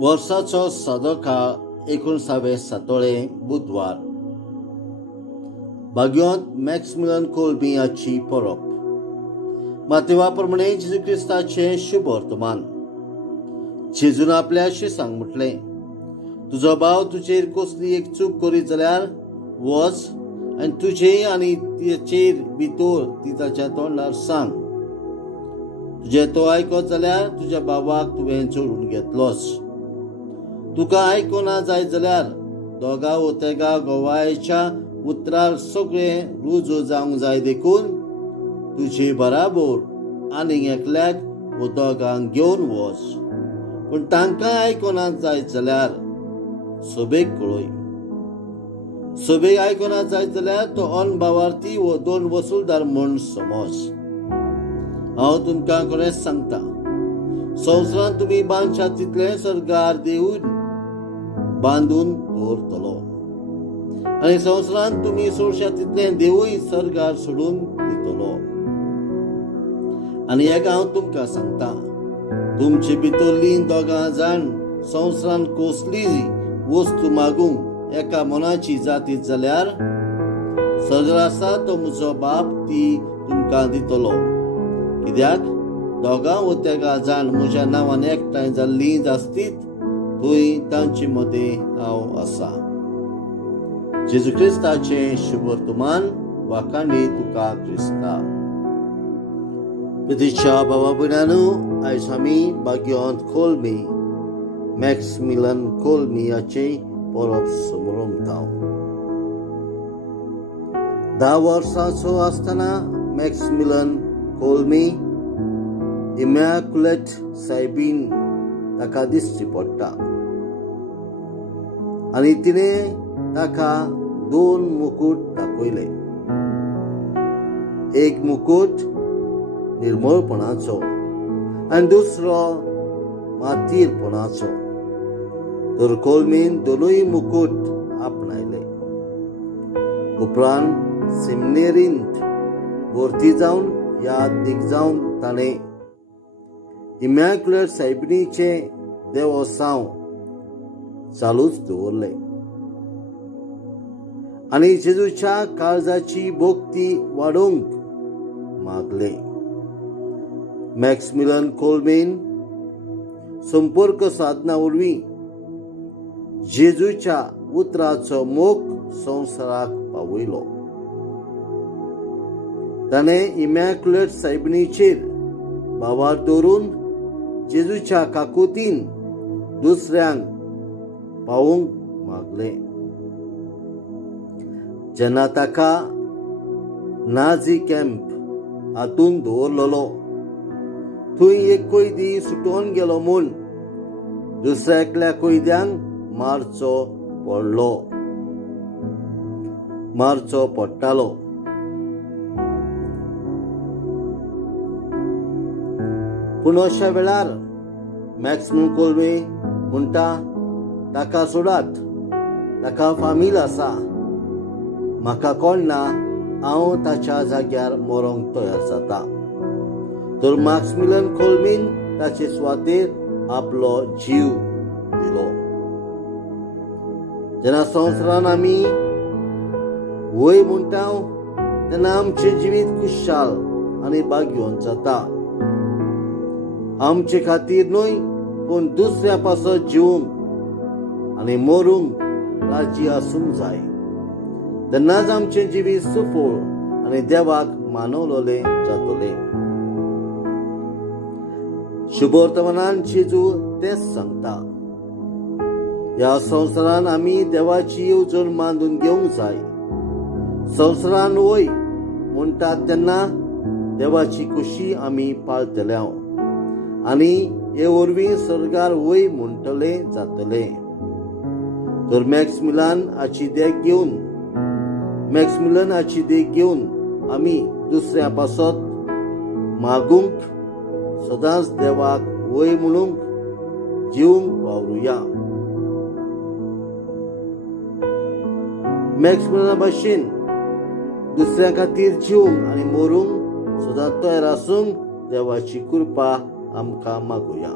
वर्साचो सादो काळ 19 सातोळे बुधवार. भाग्योंत मॅक्सिमिलियन कोल्बी हाची परब. मातेवा प्रमाणे जेजू क्रिस्ताचे शुभ वर्तमान. जेजून आपल्या शिसांक म्हटले, तुजो भाव तुजेर कसली एक चूक करीत जाल्यार वच आनी तुजे आनी तिचेर भितर ती ताच्या तोंडार सांग. तुजे तो आयकत जाल्यार तुज्या भावाक तुवें जोडून घेतलोच. तुका आयकोना जायत जाल्यार दोगा व तेगा गोवायच्या उतरार सगळे रुजू जावंक जाय देखून तुजे बराबर आनीक एकल्याक व दोगांक घेवन वच. पूण तांकां आयकोना जायत जाल्यार सोबेक कळय. सोबेक आयकोना जायत जाल्यार तो अनभावार्थी व 2 वसूलदार म्हूण समज. हांव तुमकां खरेंच सांगता, संवसारांत तुमी बांदशात तितले सरकार देऊन बांदून दवरतलो आनी संवसारांत तुमी सोडशात तितले देवूय सरकार सोडून दितलो. आनी एक हांव तुमकां सांगता, तुमचे भितरली दोगां जाण संवसारांत कसली वस्तू मागूंक एका मनाची जातीत जाल्यार सगळो आसा तो म्हजो बाप ती तुमकां दितलो. कित्याक दोगां व तेगा जाण म्हज्या नांवान एकठांय जाल्लीं आसतीत थंय तांचे मदें हांव आसा. जेजू क्रिस्ताचे शुभ वर्तमान. वाखाणी तुका क्रिस्ता. प्रितीच्या भावा भयणांनो, आयज आमी भाग्योंत कोल्बी मॅक्सिमिलियन कोल्बी हाचे परब मनयतात. 10 वर्सांचो आसतना मॅक्सिमिलियन कोल्बी इमॅक्युलेट सायबीन ताका दिश्टी पडटा आनी तिणें ताका 2 मुकुट दाखयले. एक मुकुट निर्मळपणाचो आनी दुसरो मातीरपणाचो. तर कोल्बीन दोनूय मुकुट आपणायले. उपरांत सेमिनेरींत भरती जावन याद जावन ताणें इमॅक्युलेट सायबिणीचे देवोत्सव चालूच दवरले आनी जेजूच्या काळजाची भोक्ती वाडोवंक मागले. मॅक्सिमिलियन कोल्बीन संपर्क साधना वरवीं जेजूच्या उतराचो मोग संवसाराक पावयलो. ताणें इमॅक्युलेट सायबिणीचेर भावार दवरून जेजूच्या काकुतीन दुसऱ्यांक पावोवंक मागले. जेन्ना ताका नाझी कॅम्प हातूंत दवरलेलो, थंय एक कैदी सुटोन गेलो म्हूण दुसऱ्या एकल्या कैद्यांक मारचो पडटालो. पूण अशा वेळार मॅक्सिमिलियन कोल्बी म्हणटा, ताका सोडात, ताका फामील आसा. म्हाका कोण ना, हांव ताच्या जाग्यार मरोंक तयार जाता. तर मॅक्सिमिलियन कोल्बीन ताचे सुवातेर आपलो जीव दिलो. जेन्ना संवसारान आमी वय म्हणटा तेन्ना आमचें जिवीत खुशाल आनी भाग्योंत जाता. आमचे खातीर न्हय, पूण दुसऱ्या पासत जिवूंक आनी मरूंक राजी आसूंक जाय. तेन्नाच आमचें जिवीत सफळ आनी देवाक मानवलेलें जातलें. शुभ वर्तमानांत जेजू तेंच सांगता. ह्या संवसारान आमी देवाची येवजण बांदून घेवंक जाय. संवसारान वय म्हणटात तेन्ना देवाची खोशी आमी पाळटल्या आनी हे वरवीं सरकार वय म्हणटले जातले. तर मॅक्सिमिलियन हाची देख घेवन आमी दुसऱ्या पासत मागूंक सदांच देवाक वय म्हणूंक जिवंक वावरुया. मॅक्सिमिलियना भाशेन दुसऱ्या खातीर जिवंक आनी मरूंक सदांच तयार आसूंक देवाची कृपा आमकां मागुया.